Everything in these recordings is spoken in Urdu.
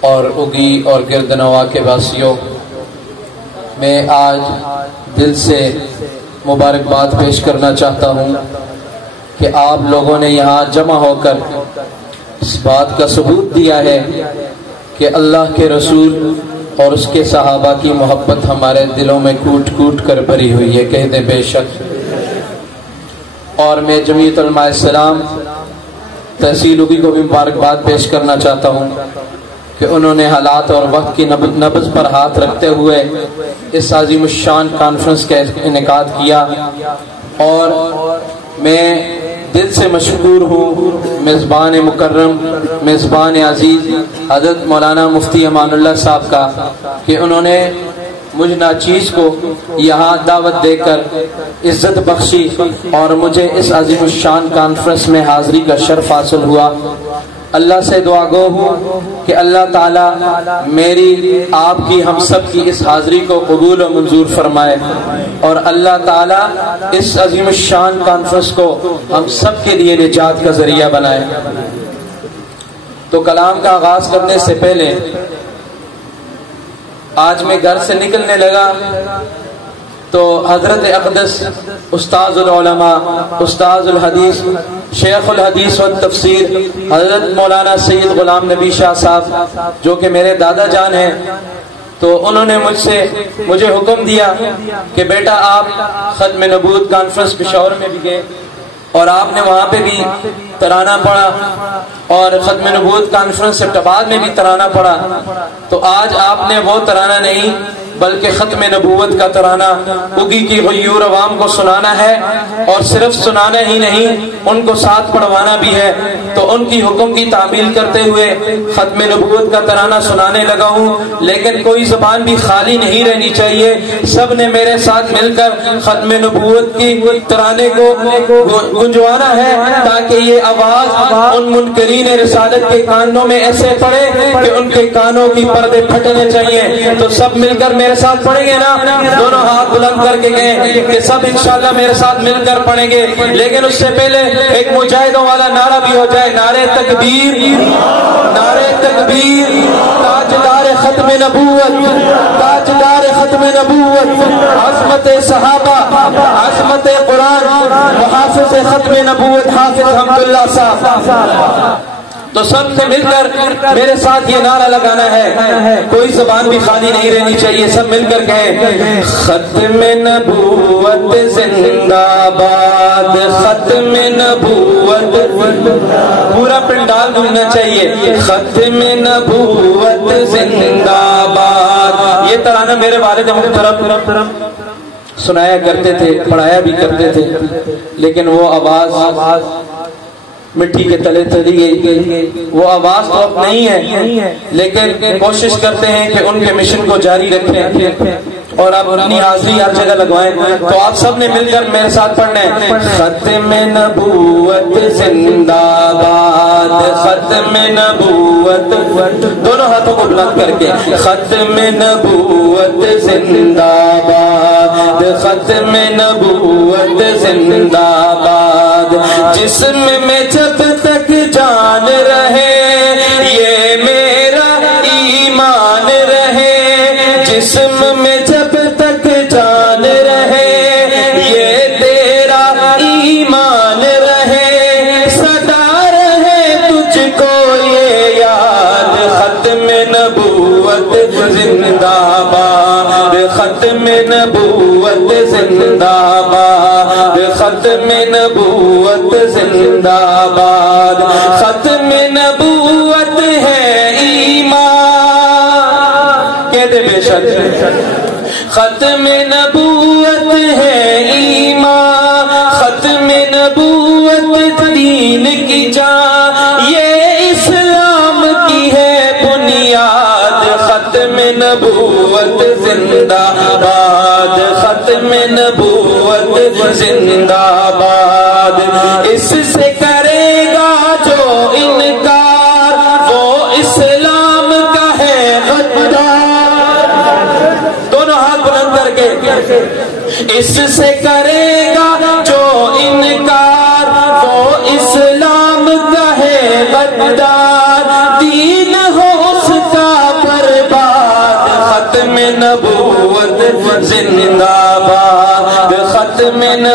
اور اگی اور گردنوا کے واسیوں، میں آج دل سے مبارکباد پیش کرنا چاہتا ہوں کہ آپ لوگوں نے یہاں جمع ہو کر اس بات کا ثبوت دیا ہے کہ اللہ کے رسول اور اس کے صحابہ کی محبت ہمارے دلوں میں کوٹ کوٹ کر بھری ہوئی ہے، کہہ دیں بے شک۔ اور میں جمعیت علماء السلام تحصیل اگی کو بھی مبارکباد پیش کرنا چاہتا ہوں کہ انہوں نے حالات اور وقت کی نبض پر ہاتھ رکھتے ہوئے اس عظیم الشان کانفرنس کا انعقاد کیا، اور میں دل سے مشکور ہوں میزبان مکرم، میزبان عزیز حضرت مولانا مفتی امان اللہ صاحب کا کہ انہوں نے مجھ ناچیز کو یہاں دعوت دے کر عزت بخشی اور مجھے اس عظیم الشان کانفرنس میں حاضری کا شرف حاصل ہوا۔ اللہ سے دعا گو ہوں کہ اللہ تعالیٰ میری آپ کی ہم سب کی اس حاضری کو قبول و منظور فرمائے، اور اللہ تعالیٰ اس عظیم الشان کانفرنس کو ہم سب کے لیے نجات کا ذریعہ بنائے۔ تو کلام کا آغاز کرنے سے پہلے آج میں گھر سے نکلنے لگا تو حضرت اقدس استاذ العلماء، استاذ الحدیث، شیخ الحدیث والتفسیر حضرت مولانا سید غلام نبی شاہ صاحب جو کہ میرے دادا جان ہیں، تو انہوں نے مجھے حکم دیا کہ بیٹا آپ ختم نبوت کانفرنس پشاور میں بھی گئے اور آپ نے وہاں پہ بھی ترانہ پڑھا، اور ختم نبوت کانفرنس سبٹباد میں بھی ترانہ پڑھا، تو آج آپ نے وہ ترانہ نہیں بلکہ ختم نبوت کا ترانہ اگی کی غیور عوام کو سنانا ہے، اور صرف سنانا ہی نہیں ان کو ساتھ پڑھوانا بھی ہے۔ تو ان کی حکم کی تعمیل کرتے ہوئے ختم نبوت کا ترانہ سنانے لگا ہوں، لیکن کوئی زبان بھی خالی نہیں رہنی چاہیے، سب نے میرے ساتھ مل کر ختم نبوت کی ترانے کو گنجوانا ہے تاکہ یہ آواز ان منکرین رسالت کے کانوں میں ایسے پڑے کہ ان کے کانوں کی پردے پھٹنے چاہیے۔ تو سب مل کر میرے ساتھ پڑھیں گے نا؟ دونوں ہاتھ بلند کر کے گئے کہ سب انشاءاللہ میرے ساتھ مل کر پڑھیں گے، لیکن اس سے پہلے ایک مجاہدوں والا نعرہ بھی ہو جائے، نعرہ تکبیر، نعرہ تکبیر، تاجدار ختم نبوت، تاجدار ختم نبوت، عظمت صحابہ، عظمت قرآن، محافظ ختم نبوت حافظ حمداللہ صاحب۔ تو سب سے مل کر میرے ساتھ یہ نعرہ لگانا ہے، کوئی زبان بھی خالی نہیں رہنی چاہیے، سب مل کر کہیں ختم نبوت زندہ باد، ختم نبوت، پورا پنڈال گونجنا چاہیے، ختم نبوت زندہ باد۔ یہ ترانہ میرے والد محترم سنایا کرتے تھے، پڑھایا بھی کرتے تھے، لیکن وہ آواز مٹی کے تلے چلی گئی، وہ آواز تو اب نہیں ہے، لیکن کوشش کرتے ہیں کہ ان کے مشن کو جاری رکھیں اور اب اپنی حاضری ہر جگہ لگوائیں۔ تو آپ سب نے مل کر میرے ساتھ پڑھنا ہے، ختم نبوت زندہ باد، ختم نبوت، دونوں ہاتھوں کو بلند کر کے ختم نبوت زندہ باد، ختم نبوت زندہ باد، جسم میں جب تک جان رہے یہ میرا ایمان رہے، جسم میں جب تک جان رہے یہ تیرا ایمان رہے، سدا رہے تجھ کو یہ یاد، ختم نبوت زندہ باد، ختم نبوت زندہ باد، ختم نبوت زندہ باد، ختم نبوت ہے ایمان، کہہ دے بے شک، ختم نبوت ہے ایمان، ختم نبوت دین کی جان، یہ اسلام کی ہے بنیاد، ختم نبوت زندہ باد، ختم نبوت زندہ باد، اس سے کرے گا جو انکار وہ اسلام کا ہے غدار، دونوں ہاتھ بلند کر کے، اس سے کرے گا جو انکار وہ اسلام کا ہے غدار، دین ہو اس کا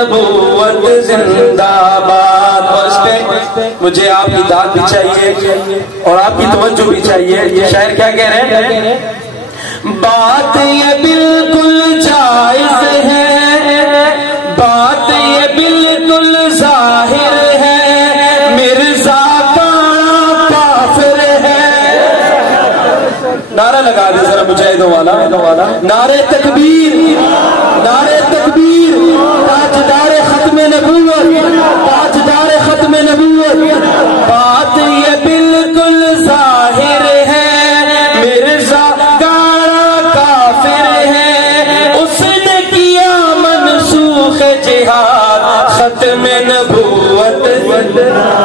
نبوت زندہ باد. اور اس پہ مجھے آپ کی داد بھی چاہیے اور آپ کی توجہ بھی چاہیے. یہ شاعر کیا کہہ رہے ہیں؟ بات یہ بالکل جائز ہے، بات یہ بالکل ظاہر ہے، مرزا کافر ہے. نعرہ لگا دے ذرا مجاہدوں والا، نعرہ تکبیر، نعرہ تکبیر. تاجدار ختم نبوت، تاجدار ختم نبوت. بات یہ بالکل ظاہر ہے، مرزا کافر ہے. اس نے کیا منسوخ جہاد، ختم نبوت.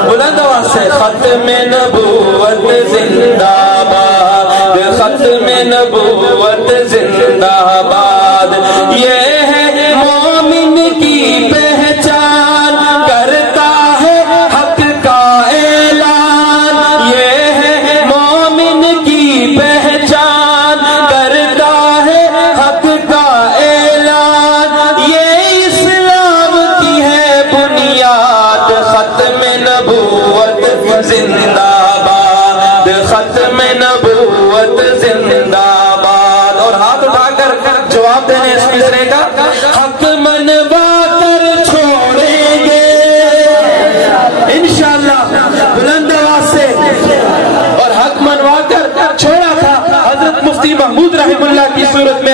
بلند آواز سے ختم نبوت زندہ باد، ختم نبوت زندہ باد. یہ ہے مومن کی پہچان، کرتا ہے حق کا اعلان. یہ ہے مومن کی پہچان، کرتا ہے حق کا اعلان. یہ اسلام کی ہے بنیاد، ختم نبوت زندہ باد، ختم نبوت زندہ باد. اور ہاتھ اٹھا کر جواب دینے اس مصرے کا، حق منوا کر چھوڑیں گے انشاءاللہ. بلند آواز سے. اور حق منوا کر چھوڑا تھا حضرت مفتی محمود رحمہ اللہ کی صورت میں.